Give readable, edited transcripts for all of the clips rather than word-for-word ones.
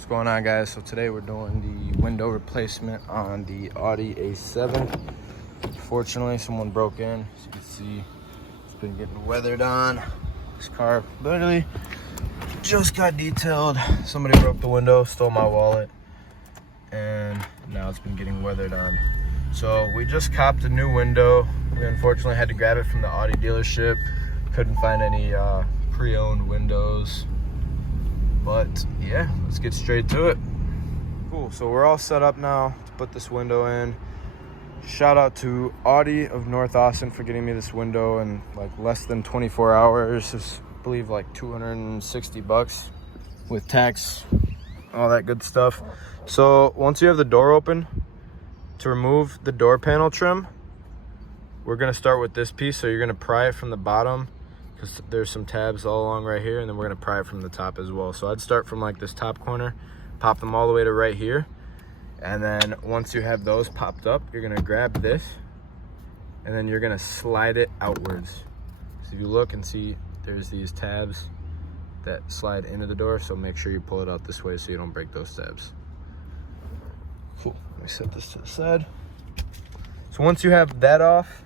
What's going on, guys? So today we're doing the window replacement on the Audi A7. Fortunately, someone broke in. As you can see, it's been getting weathered on. This car literally just got detailed. Somebody broke the window, stole my wallet, and now it's been getting weathered on. So we just copped a new window. We unfortunately had to grab it from the Audi dealership. Couldn't find any pre-owned windows. But yeah, let's get straight to it. Cool, so we're all set up now to put this window in. Shout out to Audi of North Austin for getting me this window in like less than 24 hours. It's, I believe, like 260 bucks with tax, all that good stuff. So once you have the door open, to remove the door panel trim, we're gonna start with this piece. So you're gonna pry it from the bottom, because there's some tabs all along right here, and then we're gonna pry it from the top as well. So I'd start from like this top corner, pop them all the way to right here, and then once you have those popped up, you're gonna grab this, and then you're gonna slide it outwards. So if you look and see, there's these tabs that slide into the door, so make sure you pull it out this way so you don't break those tabs. Cool, let me set this to the side. So once you have that off,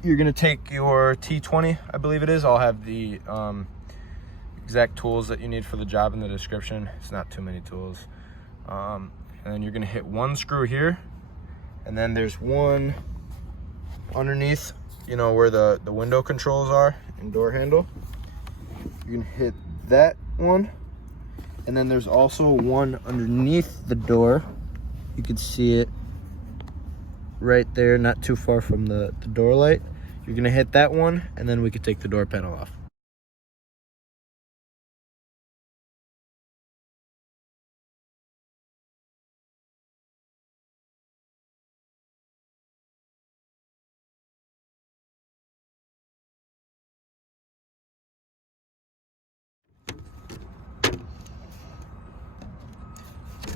you're gonna take your T20, I believe it is. I'll have the exact tools that you need for the job in the description. It's not too many tools. And then you're gonna hit one screw here, and then there's one underneath, you know, where the window controls are and door handle. You can hit that one, and then there's also one underneath the door. You can see it right there, not too far from the door light. You're gonna hit that one, and then we can take the door panel off.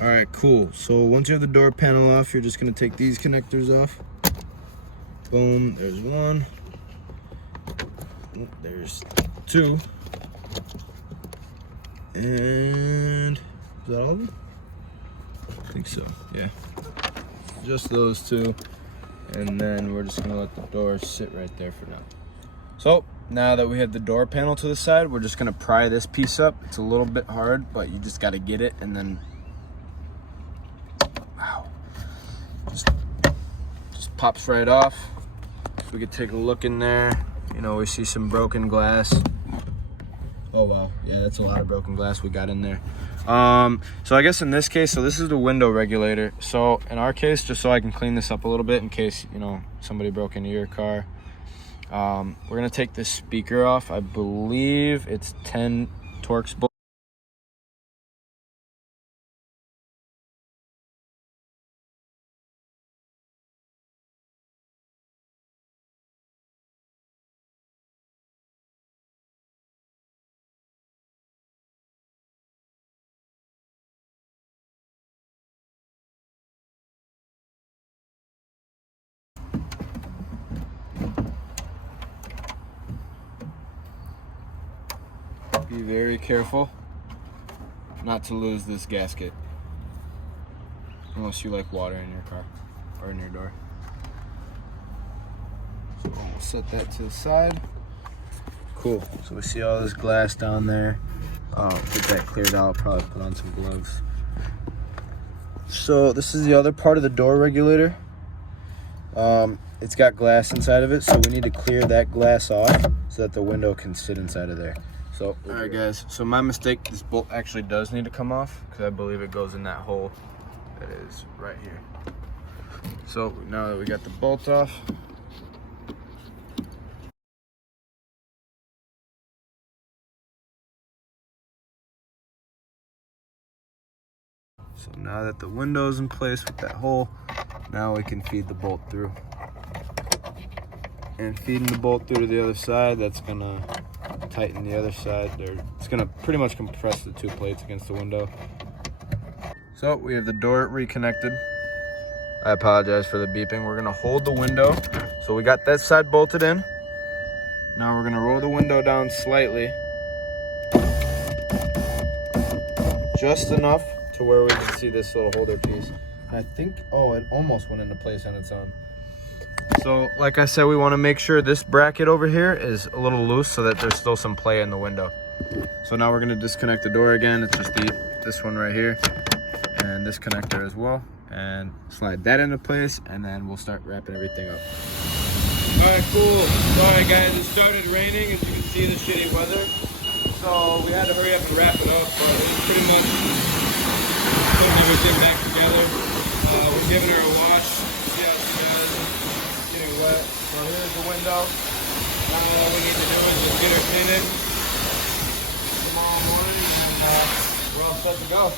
All right, cool. So once you have the door panel off, you're just gonna take these connectors off. Boom, there's one. There's two. And is that all of them? I think so, yeah. Just those two. And then we're just gonna let the door sit right there for now. So now that we have the door panel to the side, we're just gonna pry this piece up. It's a little bit hard, but you just gotta get it, and then just pops right off. We could take a look in there. You know, we see some broken glass. Oh wow, yeah, that's a lot of broken glass we got in there. So I guess in this case, so this is the window regulator. So in our case, just so I can clean this up a little bit in case, you know, somebody broke into your car, we're gonna take this speaker off. I believe it's 10 Torx bolts. Be very careful not to lose this gasket, unless you like water in your car or in your door. So we'll set that to the side. Cool, so we see all this glass down there. Get that cleared out, probably put on some gloves. So this is the other part of the door regulator. It's got glass inside of it, so we need to clear that glass off so that the window can sit inside of there. So, all right guys, so my mistake, this bolt actually does need to come off, because I believe it goes in that hole that is right here. So now that we got the bolt off, so now that the window's in place with that hole, now we can feed the bolt through. And feeding the bolt through to the other side, that's gonna tighten the other side there. It's gonna pretty much compress the two plates against the window. So we have the door reconnected. I apologize for the beeping. We're gonna hold the window. So we got that side bolted in. Now we're gonna roll the window down slightly. Just enough to where we can see this little holder piece. I think, oh, it almost went into place on its own. So like I said, we want to make sure this bracket over here is a little loose so that there's still some play in the window. So now we're going to disconnect the door again. It's just this one right here and this connector as well, and slide that into place, and then we'll start wrapping everything up. All right, cool. Sorry guys, it started raining, as you can see the shitty weather. So we had to hurry up and wrap it up, but it's pretty much putting everything back together. We're giving her a wash. See how she is. Getting wet. So here's the window. Now all we need to do is just get her cleaning tomorrow morning, and we're all set to go.